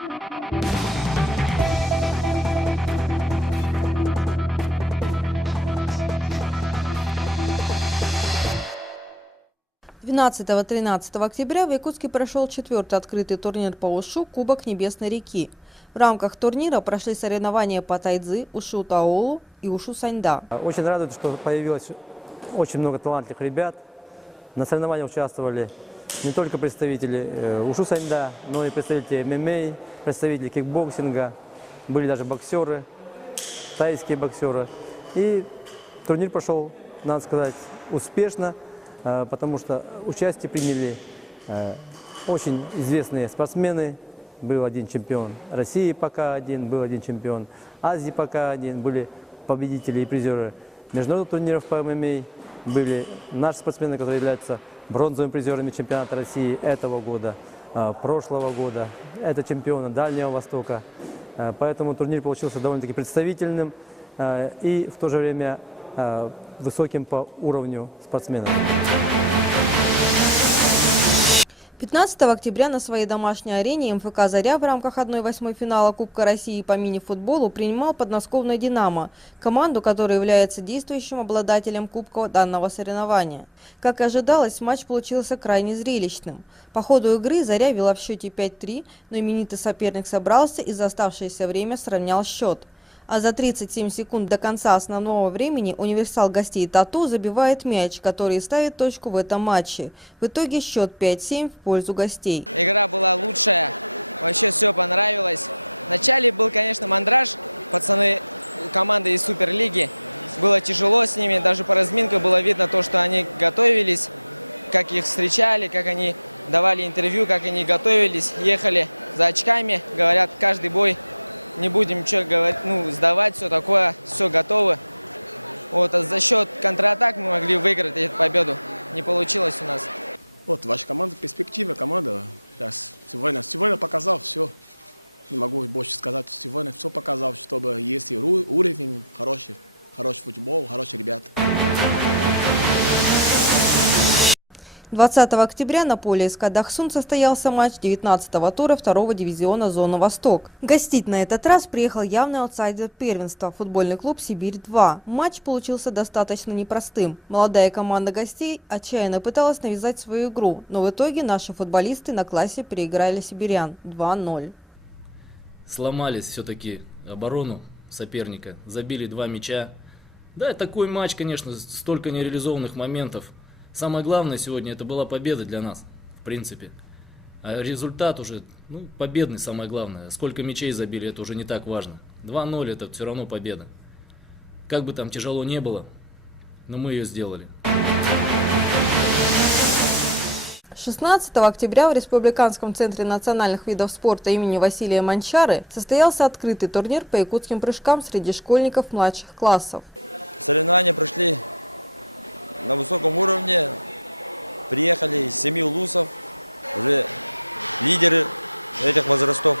«12–13 октября в Якутске прошел 4-й открытый турнир по ушу «Кубок Небесной реки». В рамках турнира прошли соревнования по тайцзи, ушу таолу и ушу саньда. Очень радует, что появилось очень много талантливых ребят. На соревнованиях участвовали не только представители ушу саньда, но и представители ММА, представители кикбоксинга, были даже боксеры, тайские боксеры. И турнир прошел, надо сказать, успешно, потому что участие приняли очень известные спортсмены. Был один чемпион России ПК-1, был один чемпион Азии ПК-1, были победители и призеры международных турниров по ММА, были наши спортсмены, которые являются бронзовыми призерами чемпионата России этого года, прошлого года. Это чемпионы Дальнего Востока. Поэтому турнир получился довольно-таки представительным и в то же время высоким по уровню спортсменов. 15 октября на своей домашней арене МФК «Заря» в рамках 1/8 финала Кубка России по мини-футболу принимал подмосковное «Динамо», команду, которая является действующим обладателем кубка данного соревнования. Как и ожидалось, матч получился крайне зрелищным. По ходу игры «Заря» вела в счете 5-3, но именитый соперник собрался и за оставшееся время сравнял счет. А за 37 секунд до конца основного времени универсал гостей «Тату» забивает мяч, который ставит точку в этом матче. В итоге счет 5-7 в пользу гостей. Игра была лучшая, вообще все понравилось. Вначале был, конечно, мандраж, пацаны команды из Суперлиги. Было тяжело с ними, даже по разминке было видно то, что они готовились, как их встречали, как они давали интервью, как они готовились, ехали за очками, говорят, каждый бой. Не будем ничего говорить, сдавать, все такое, все готово. Вот, а за счет контратак мы могли выиграть эту победу. Не получилось у нас. Вот ваша команда, перспектива команда. Сегодня показал все. Не могу больше сказать. Сегодня все показал, чтобы есть и уровень, хороший футбол, хорошие ребята. 20 октября на поле СК «Дахсун» состоялся матч 19-го тура 2-го дивизиона «Зона Восток». Гостить на этот раз приехал явный аутсайдер первенства – футбольный клуб «Сибирь-2». Матч получился достаточно непростым. Молодая команда гостей отчаянно пыталась навязать свою игру, но в итоге наши футболисты на классе переиграли сибирян 2-0. Сломались все-таки оборону соперника, забили 2 мяча. Да, такой матч, конечно, столько нереализованных моментов. Самое главное сегодня это была победа для нас, в принципе. А результат уже, победный самое главное. Сколько мячей забили, это уже не так важно. 2-0 это все равно победа. Как бы там тяжело не было, но мы ее сделали. 16 октября в Республиканском центре национальных видов спорта имени Василия Манчары состоялся открытый турнир по якутским прыжкам среди школьников младших классов. Соревнования прошли на высоком уровне. Приехали из 7 улусов, уже лидеры этих возрастов,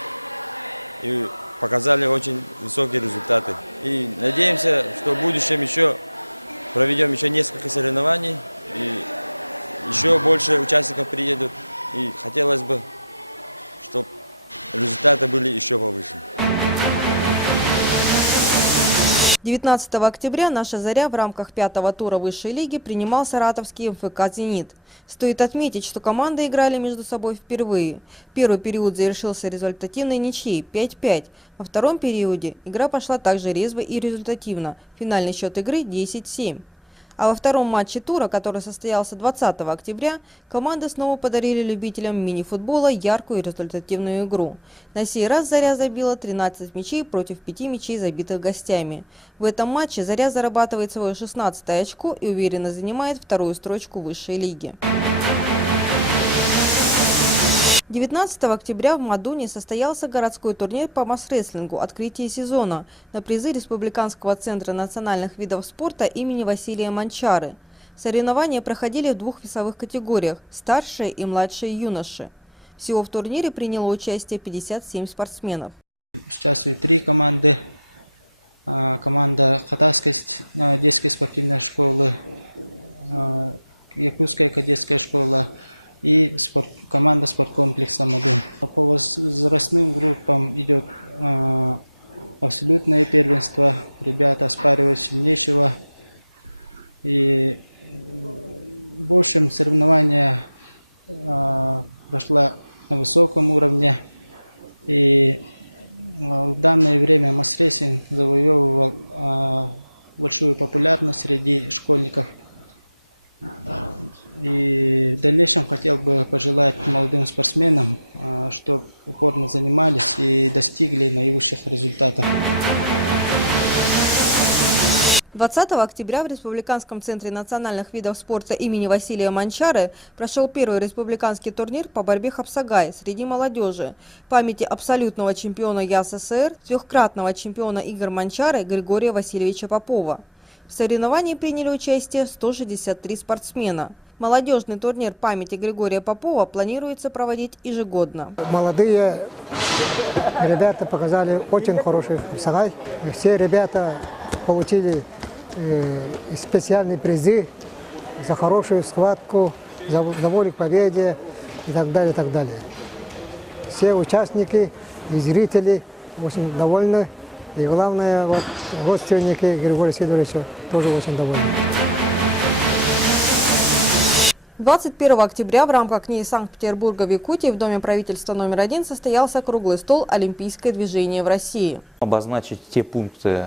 и показали очень высокие результаты. И надеемся, что в будущем еще проведем еще несколько соревнований, и еще больше участников приедут. И хотелось бы, чтобы результаты были еще повыше. 19 октября наша «Заря» в рамках 5-го тура высшей лиги принимал саратовский МФК «Зенит». Стоит отметить, что команды играли между собой впервые. Первый период завершился результативной ничьей 5-5. Во втором периоде игра пошла также резво и результативно. Финальный счет игры 10-7. А во втором матче тура, который состоялся 20 октября, команды снова подарили любителям мини-футбола яркую и результативную игру. На сей раз «Заря» забила 13 мячей против 5 мячей, забитых гостями. В этом матче «Заря» зарабатывает свое 16-е очко и уверенно занимает вторую строчку высшей лиги. 19 октября в Мадуне состоялся городской турнир по масс-рестлингу «Открытие сезона» на призы Республиканского центра национальных видов спорта имени Василия Манчары. Соревнования проходили в 2 весовых категориях – старшие и младшие юноши. Всего в турнире приняло участие 57 спортсменов. Участвуют 3 команды. Команда Хатарской детской спортивной школы, Якутская кадетская школа и команда спорткомплекса «Мадун». По возрастным группам идет абсолютное первенство. Ребята оспаривают сильнейшего. И в общем соревнование прошло на высоком уровне. И в данное время массрейсинг завоевывал большую популярность среди школьников. И в дальнейшем хотел бы пожелать молодым спортсменам, чтобы упорно занимались и достигли наивысших результатов. 20 октября в Республиканском центре национальных видов спорта имени Василия Манчары прошел первый республиканский турнир по борьбе хапсагай среди молодежи в памяти абсолютного чемпиона ЯССР, трехкратного чемпиона игр Манчары Григория Васильевича Попова. В соревновании приняли участие 163 спортсмена. Молодежный турнир памяти Григория Попова планируется проводить ежегодно. Молодые ребята показали очень хороший хапсагай. Все ребята получили специальные призы за хорошую схватку, за волю к победе и так далее, и так далее. Все участники и зрители очень довольны. И главное, родственники Григория Сидоровича тоже очень довольны. 21 октября в рамках НИИ Санкт-Петербурга в Якутии в Доме правительства номер 1 состоялся круглый стол «Олимпийское движение в России». Обозначить те пункты,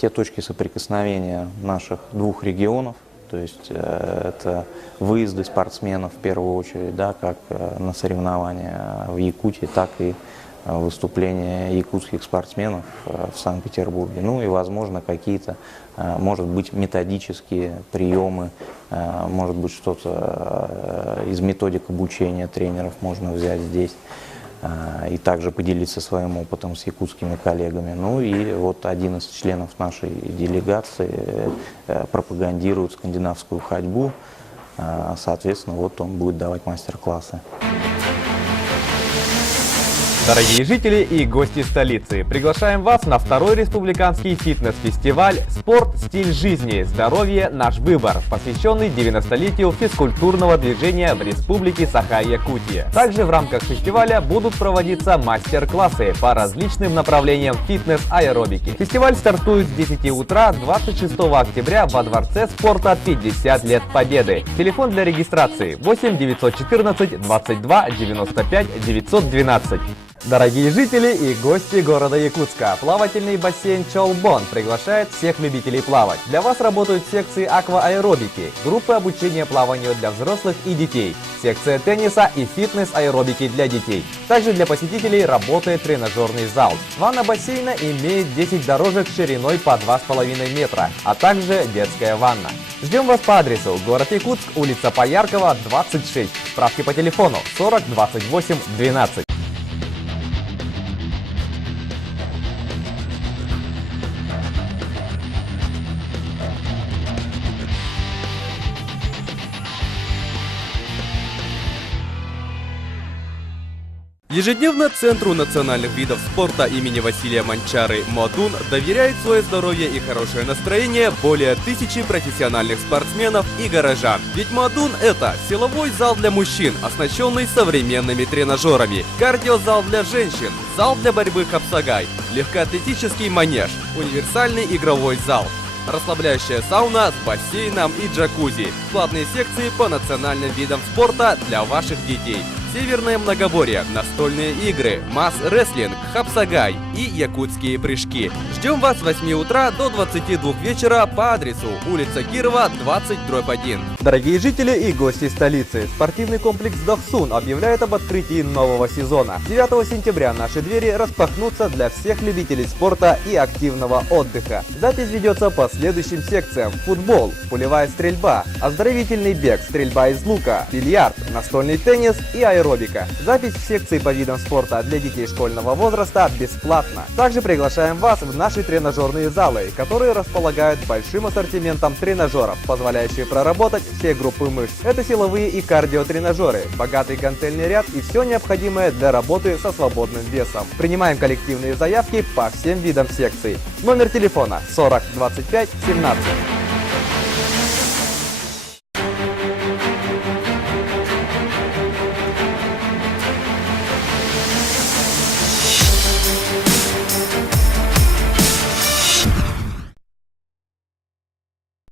те точки соприкосновения наших двух регионов, то есть это выезды спортсменов в первую очередь, да, как на соревнования в Якутии, так и выступления якутских спортсменов в Санкт-Петербурге. Ну и, возможно, какие-то, может быть, методические приемы, может быть, что-то из методик обучения тренеров можно взять здесь и также поделиться своим опытом с якутскими коллегами. Ну и вот один из членов нашей делегации пропагандирует скандинавскую ходьбу, соответственно, вот он будет давать мастер-классы. Дорогие жители и гости столицы, приглашаем вас на второй республиканский фитнес-фестиваль «Спорт. Стиль жизни. Здоровье. Наш выбор», посвященный 90-летию физкультурного движения в Республике Саха-Якутия. Также в рамках фестиваля будут проводиться мастер-классы по различным направлениям фитнес-аэробики. Фестиваль стартует с 10 утра 26 октября во Дворце спорта 50 лет Победы. Телефон для регистрации 8 914 22 95 912. Дорогие жители и гости города Якутска, плавательный бассейн Чолбон приглашает всех любителей плавать. Для вас работают секции аквааэробики, группы обучения плаванию для взрослых и детей, секция тенниса и фитнес-аэробики для детей. Также для посетителей работает тренажерный зал. Ванна бассейна имеет 10 дорожек шириной по 2,5 метра, а также детская ванна. Ждем вас по адресу: город Якутск, улица Пояркова, 26. Справки по телефону 40 28 12. Ежедневно Центру национальных видов спорта имени Василия Манчары «Мадун» доверяет свое здоровье и хорошее настроение более 1000 профессиональных спортсменов и горожан. Ведь «Мадун» — это силовой зал для мужчин, оснащенный современными тренажерами, кардиозал для женщин, зал для борьбы хапсагай, легкоатлетический манеж, универсальный игровой зал, расслабляющая сауна с бассейном и джакузи, платные секции по национальным видам спорта для ваших детей, северное многоборье, настольные игры, масс-рестлинг, хапсагай и якутские прыжки. Ждем вас с 8 утра до 22 вечера по адресу улица Кирова, 20/1. Дорогие жители и гости столицы, спортивный комплекс «Давсун» объявляет об открытии нового сезона. 9 сентября наши двери распахнутся для всех любителей спорта и активного отдыха. Запись ведется по следующим секциям: футбол, пулевая стрельба, оздоровительный бег, стрельба из лука, бильярд, настольный теннис и аэробика. Запись в секции по видам спорта для детей школьного возраста бесплатна. Также приглашаем вас в наши тренажерные залы, которые располагают большим ассортиментом тренажеров, позволяющие проработать все группы мышц. Это силовые и кардиотренажеры, богатый гантельный ряд и все необходимое для работы со свободным весом. Принимаем коллективные заявки по всем видам секций. Номер телефона 40 25 17.